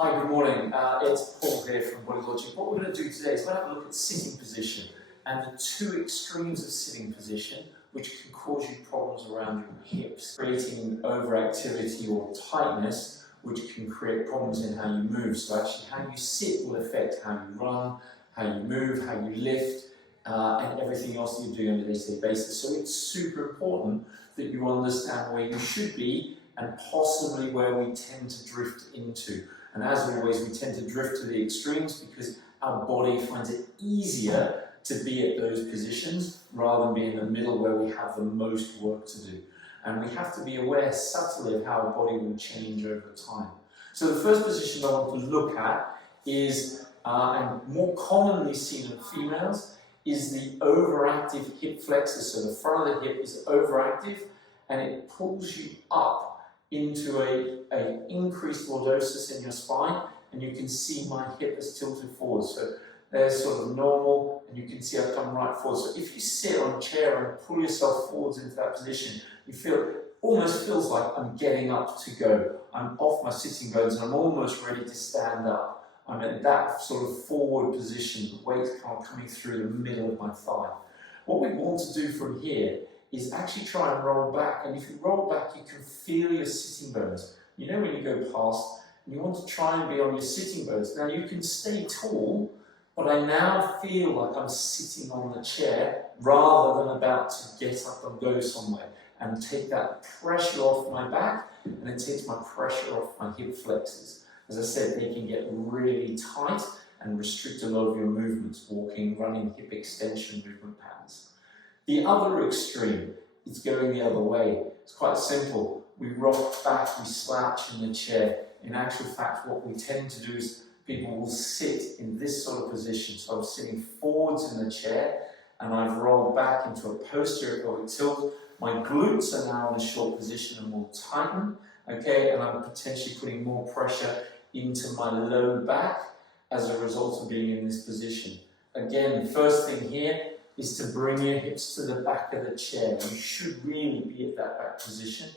Hi, good morning. It's Paul here from Body Logic. What we're going to do today is we're going to have a look at sitting position and the two extremes of sitting position which can cause you problems around your hips, creating overactivity or tightness which can create problems in how you move. So actually how you sit will affect how you run, how you move, how you lift, and everything else that you do on a day-to-day basis. So it's super important that you understand where you should be and possibly where we tend to drift into. And as always, we tend to drift to the extremes because our body finds it easier to be at those positions rather than be in the middle where we have the most work to do. And we have to be aware subtly of how our body will change over time. So the first position I want to look at is, and more commonly seen in females, is the overactive hip flexor. So the front of the hip is overactive and it pulls you up into a increased lordosis in your spine, and you can see my hip is tilted forward. So there's sort of normal, and you can see I've come right forward. So if you sit on a chair and pull yourself forwards into that position, you feel, almost feels like I'm getting up to go. I'm off my sitting bones and I'm almost ready to stand up. I'm in that sort of forward position, the weight kind of coming through the middle of my thigh. What we want to do from here is actually try and roll back, and if you roll back you can feel your sitting bones. You know when you go past and you want to try and be on your sitting bones. Now you can stay tall, but I now feel like I'm sitting on the chair rather than about to get up and go somewhere, and take that pressure off my back, and it takes my pressure off my hip flexors. As I said, they can get really tight and restrict a lot of your movements, walking, running, hip extension movement patterns. The other extreme is going the other way. It's quite simple. We rock back, we slouch in the chair. In actual fact, what we tend to do is people will sit in this sort of position. So I'm sitting forwards in the chair and I've rolled back into a posterior pelvic tilt. My glutes are now in a short position and will tighten, okay? And I'm potentially putting more pressure into my low back as a result of being in this position. Again, the first thing here is to bring your hips to the back of the chair. You should really be at that back position.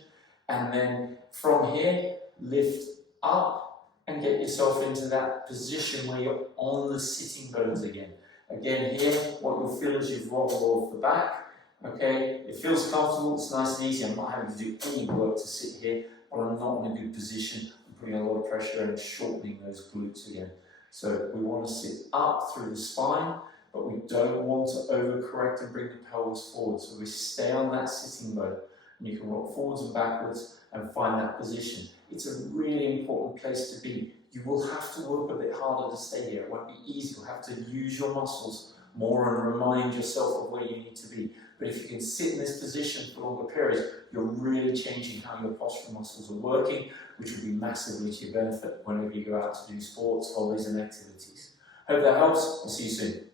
And then from here, lift up and get yourself into that position where you're on the sitting bones again. Again here, what you'll feel is you've rolled off the back. Okay, it feels comfortable, it's nice and easy. I'm not having to do any work to sit here, but I'm not in a good position. I'm putting a lot of pressure and shortening those glutes again. So we want to sit up through the spine, but we don't want to overcorrect and bring the pelvis forward. So we stay on that sitting bone, and you can rock forwards and backwards and find that position. It's a really important place to be. You will have to work a bit harder to stay here. It won't be easy. You'll have to use your muscles more and remind yourself of where you need to be. But if you can sit in this position for longer periods, you're really changing how your postural muscles are working, which will be massively to your benefit whenever you go out to do sports, hobbies and activities. Hope that helps. I'll see you soon.